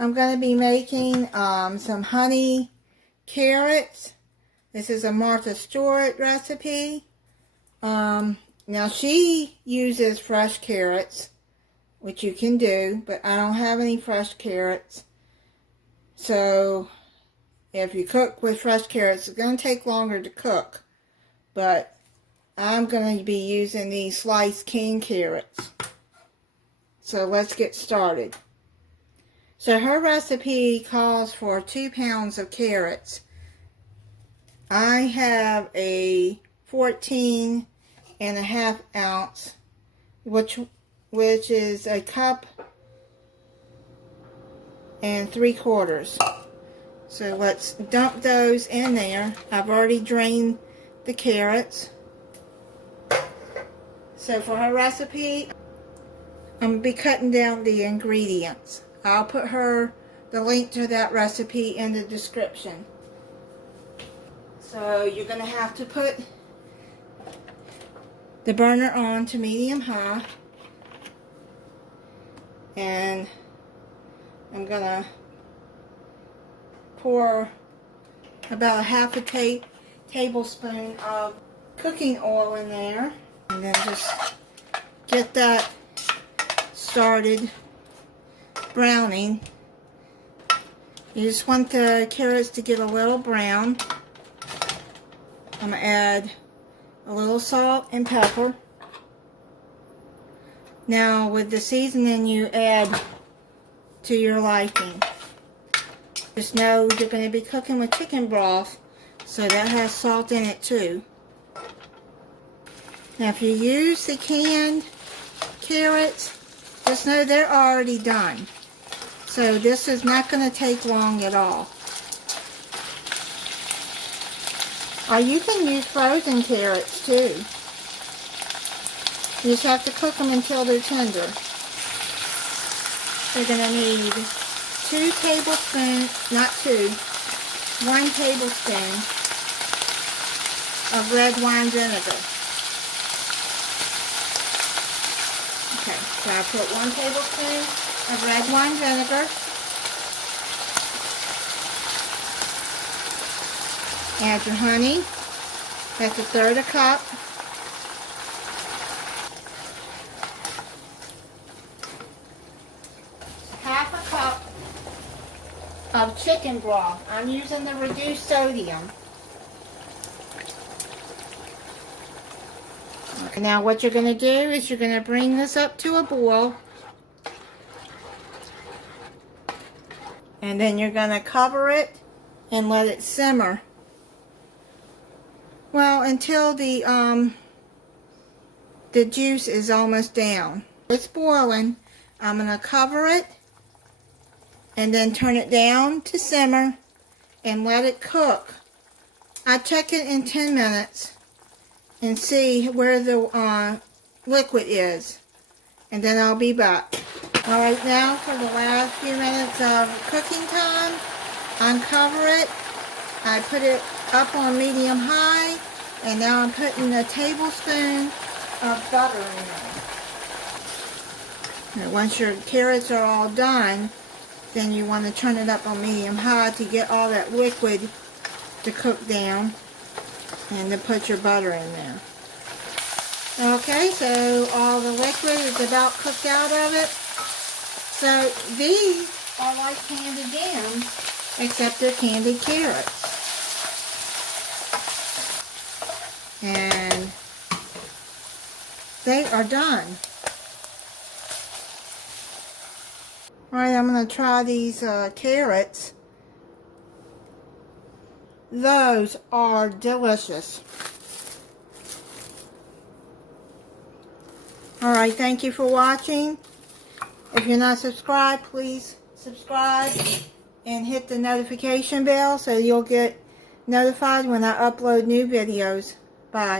I'm going to be making some honey carrots. This is a Martha Stewart recipe. Now she uses fresh carrots, which you can do, but I don't have any fresh carrots. So if you cook with fresh carrots, it's going to take longer to cook. But I'm going to be using these sliced canned carrots. So let's get started. So her recipe calls for 2 pounds of carrots. I have a 14.5 ounce, which is a cup and 3/4. So let's dump those in there. I've already drained the carrots. So for her recipe, I'm going to be cutting down the ingredients. I'll put the link to that recipe in the description. So you're going to have to put the burner on to medium high. And I'm going to pour about a half a tablespoon of cooking oil in there. And then just get that started browning. You just want the carrots to get a little brown. I'm going to add a little salt and pepper. Now with the seasoning you add to your liking. Just know you're going to be cooking with chicken broth, so that has salt in it too. Now if you use the canned carrots, just know they're already done. So this is not going to take long at all. Or you can use frozen carrots too. You just have to cook them until they're tender. You're going to need 1 tablespoon of red wine vinegar. Okay, so I put 1 tablespoon of red wine vinegar. Add your honey. That's 1/3 cup. Half a cup of chicken broth. I'm using the reduced sodium. Okay, now what you're going to do is you're going to bring this up to a boil. And then you're going to cover it and let it simmer. Well, until the juice is almost down. It's boiling. I'm going to cover it and then turn it down to simmer and let it cook. I check it in 10 minutes and see where the liquid is, and then I'll be back. Alright, now for the last few minutes of cooking time, uncover it. I put it up on medium high, and now I'm putting a tablespoon of butter in there. Now, once your carrots are all done, then you want to turn it up on medium high to get all that liquid to cook down, and to put your butter in there. Okay, so all the liquid is about cooked out of it. So these are like candied yams, except they're candied carrots. And they are done. Alright, I'm going to try these carrots. Those are delicious. Alright, thank you for watching. If you're not subscribed, please subscribe and hit the notification bell so you'll get notified when I upload new videos. Bye.